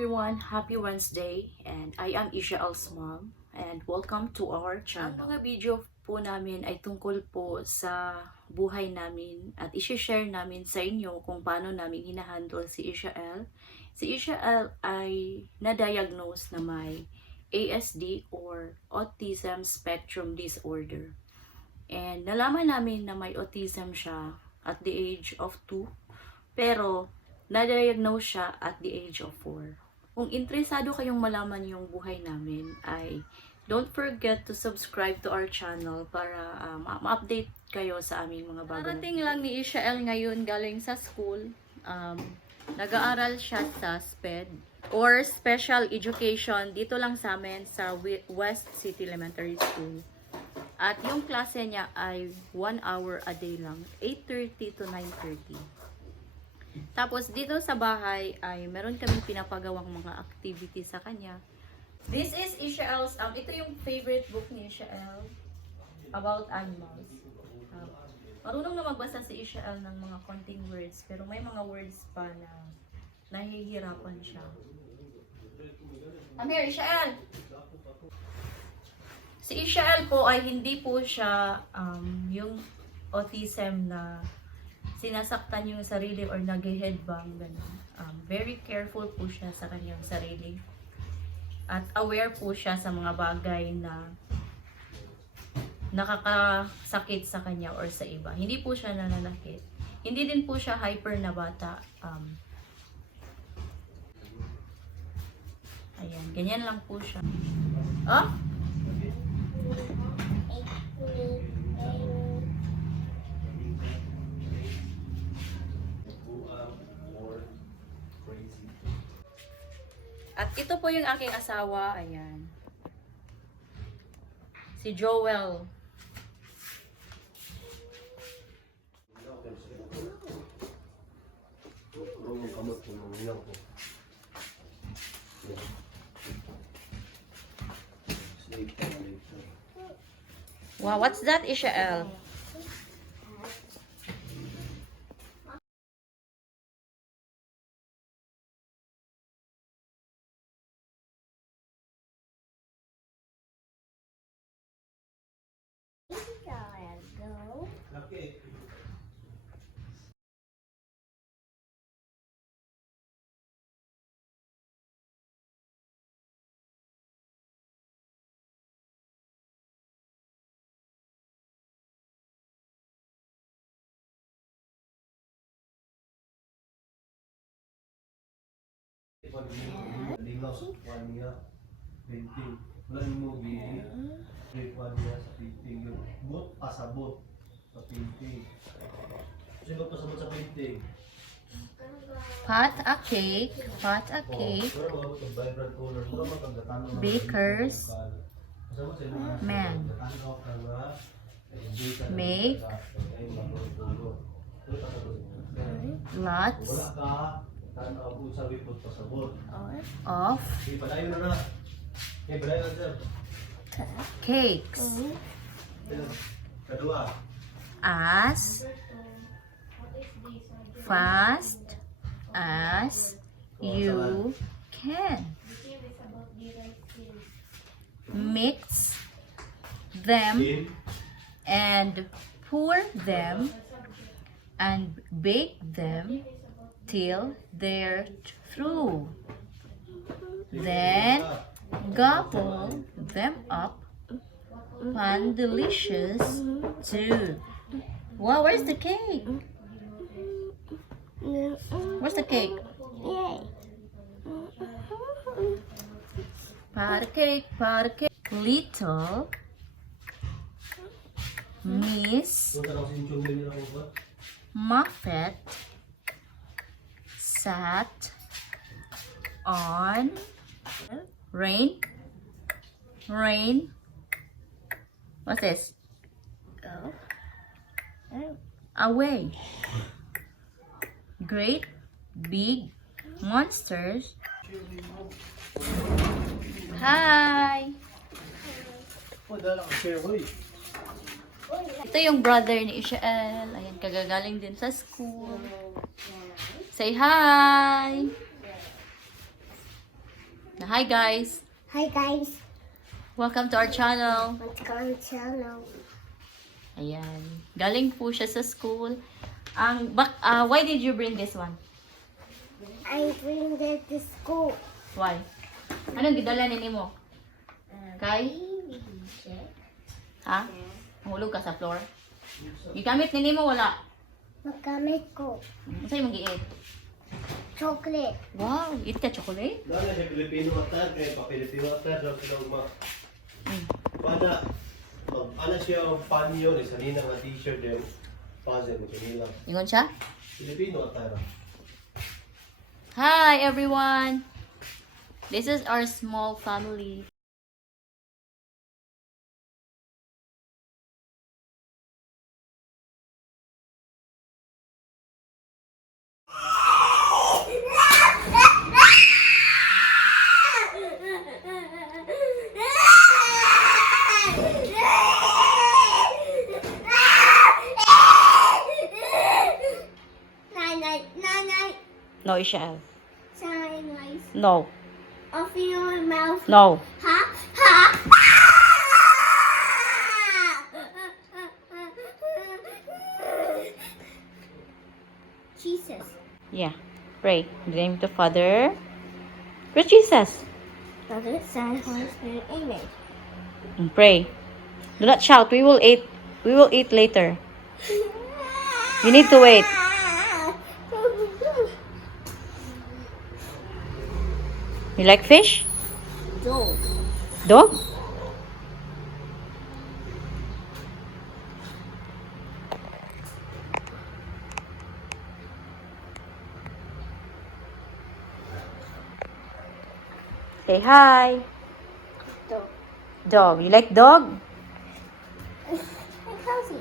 everyone, happy Wednesday and I am Ishael's mom and welcome to our channel. Ang mga video po namin ay tungkol po sa buhay namin at isi-share namin sa inyo kung paano namin hinahandle si Ishael. Si Ishael ay na-diagnose na may ASD or Autism Spectrum Disorder. And nalaman namin na may autism siya at the age of 2 pero na-diagnose siya at the age of 4. Kung interesado kayong malaman yung buhay namin ay don't forget to subscribe to our channel para uh, ma- ma-update kayo sa aming mga bago. Parating lang ni Ishael ngayon galing sa school. Um, nag-aaral siya sa SPED or Special Education dito lang sa amin sa West City Elementary School. At yung klase niya ay 1 hour a day lang, 8.30 to 9.30. Tapos dito sa bahay ay meron kaming pinapagawang mga activity sa kanya. This is Ishael's, um, ito yung favorite book ni Ishael about animals. Um, marunong na magbasa si Ishael ng mga konting words, pero may mga words pa na nahihirapan siya. Come here, Ishael! Si Ishael po ay hindi po siya um, yung autism na sinasaktan yung sarili or nag-headbang, gano'n. Um, very careful po siya sa kanyang sarili. At aware po siya sa mga bagay na nakakasakit sa kanya or sa iba. Hindi po siya nananakit. Hindi din po siya hyper na bata. Um, ayan, ganyan lang po siya. Oh? Ito po yung aking asawa. Ayan. Si Joel. Wow, what's that, Ishael? Go. Laki. Lingaw sa kuwan niya. Painting. Wala yung movie. Grade 1 niya sa painting. Yung boot, pasabot. Sa painting. Sino pasabot sa painting? Pot a cake. Pot a cake. Bakers. Man. Make. Lots of cakes. Kedua. As fast as you can. Mix them and pour them and bake them till they're through. Then gobble them up. Fun delicious too. Wow, where's the cake? Where's the cake? Yay. Pot cake, pot cake. Little Miss? Muffet sat on rain rain what's this Go. Away. Great big monsters. Hi. Ito yung brother ni Ishael ayan kagagaling din sa school. Say hi. Hi guys! Hi guys, Welcome to our channel. what's going channel? Ayan. Galing po siya sa school. Ang bak ah, why did you bring this one? I bring that to school. Why? Anong gidala ni mo? Kay? Ha? Mahulog ka sa floor? Gigamit ni mo wala. Magamit ko. Sa'yo mong gi-eat? Chocolate. Wow, eat ka chocolate? Siya Pilipino atar, kaya pa Pilipino atar, daw sila uma. Mm. Ano siya panyo, ni sanina nga t-shirt yung puzzle, ni kanila. Ingon siya? Pilipino atar. Hi everyone! This is our small family. No, Ishal. sorry, nice. No. Open your mouth. No. Ha? Ha? Jesus. Yeah. Pray. In the name of the Father. Pray Jesus. Father, Son, Holy Spirit, Amen. And pray. Do not shout. We will eat. We will eat later. You need to wait. You like fish? Dog. Dog? Say hi. Dog. Dog. You like dog? Cozy.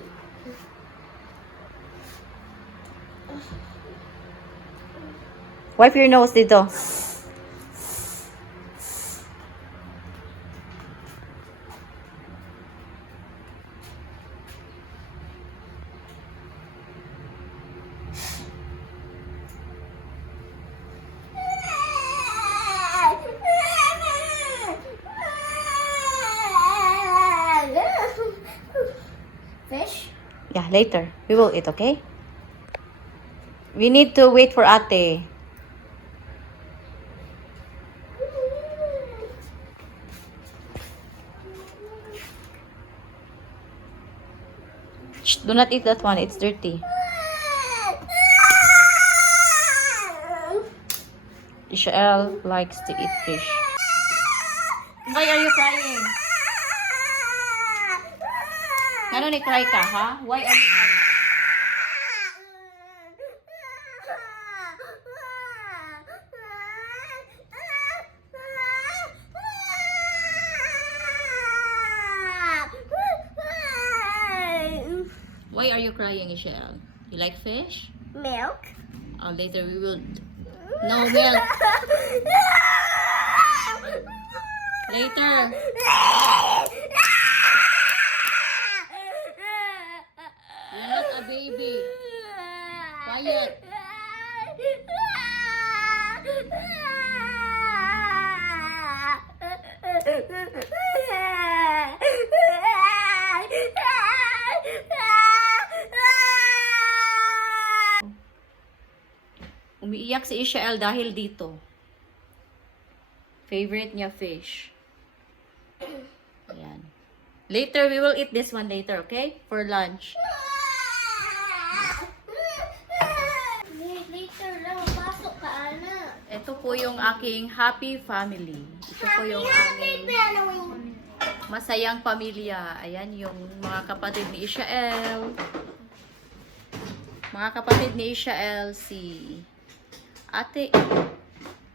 Wipe your nose dito. Yeah, later. We will eat, okay? We need to wait for ate. Shh, do not eat that one. It's dirty. Ishael likes to eat fish. Why are you crying? Ano ni cry ka, ha? Why are you crying? Why are you crying, Ishael? You like fish? Milk. Uh, later we will... No milk. Later. Quiet. Umiiyak si Ishael dahil dito. Favorite niya fish. Ayan. Later, we will eat this one later, okay? For lunch. Later lang, pasok ka, Ana. Ito po yung aking happy family. Ito po yung aming Halloween. masayang pamilya. Ayan yung mga kapatid ni Ishael. Mga kapatid ni Ishael, si Ate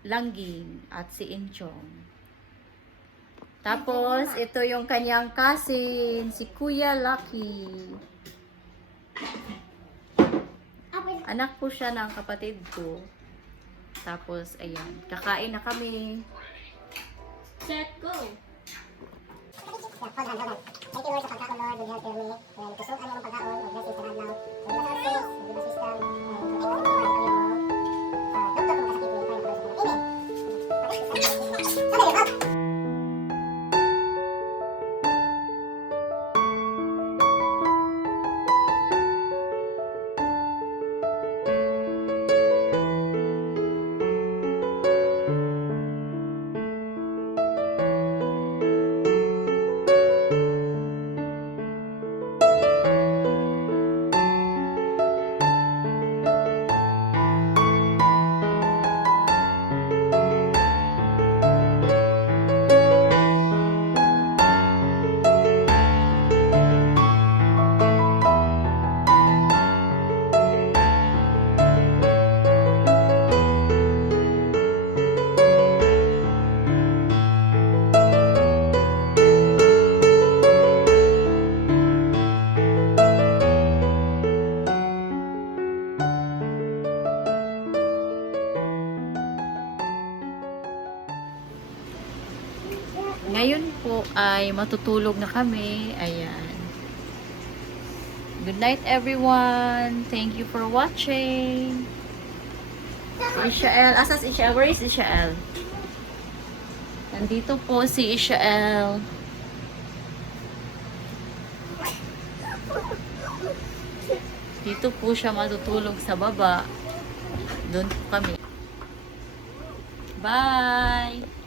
Langging at si Inchong. Tapos, ito yung kanyang cousin, si Kuya Lucky. Anak po siya ng kapatid ko. Tapos, ayan, kakain na kami. Set, go! Hold on, hold on. Thank you Lord sa pagkakulod, with help me. When kusog ang iyong pagkaon, with blessing sa adlaw. With our faith, with our system, and protect us from all ay matutulog na kami. Ayan. Good night everyone. Thank you for watching. Ishael. Asas Ishael? Where is Ishael? Nandito po si Ishael. Dito po siya matutulog sa baba. Doon kami. Bye!